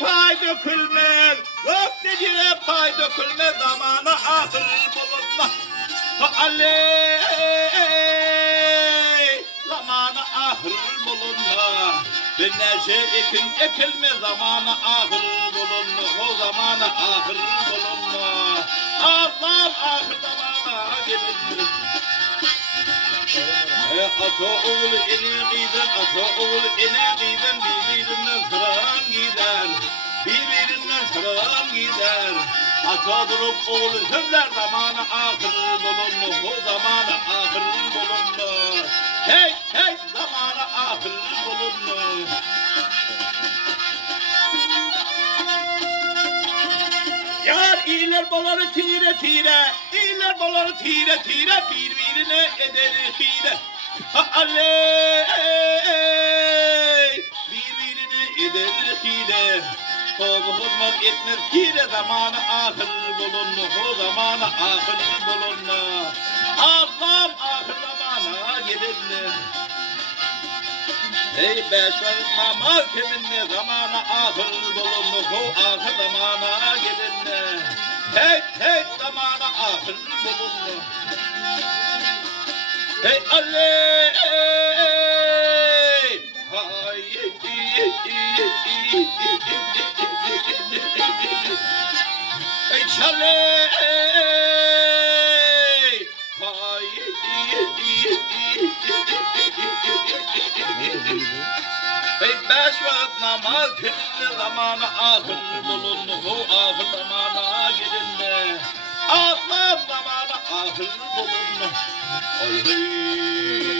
pay dökülmez. Göktecine pay dökülmez. Zamana ahır bulunma. Aley. Zamana ahır bulunma. Bir neşe ekilme. Zamana ahır bulunma. O zamana ahır bulunma. Allah ahır zamana gelir. Ata oğlu ine gider, ata oğlu ine gider, birbirinden sıran gider, birbirinden sıran gider. Ata durup oğlu sözler zamanı ahır bulunma, o zamanı ahır bulunma. Hey hey zamanı ahır bulunma. Yar iyiler baları tire tire, iyiler baları tire tire, birbirine eder hile. Aley, birbirine eder hile. Kovulmaz etmez hile, zamanı ahır bulunma, o zamanı ahır bulunma. Allah'ım ahır zamana gelir. Ey beşer namaz kiminle zamana ahır bulunma, o ahır zamana gelir. Hey hey zamana ahır bulunma. Hey aley, hay hey çaley, hay hey beş vakit namaz kılınır zamana ahır bulunma, o ahır zamana gelinme. Allah zamana ahır bulunma. Ay hey.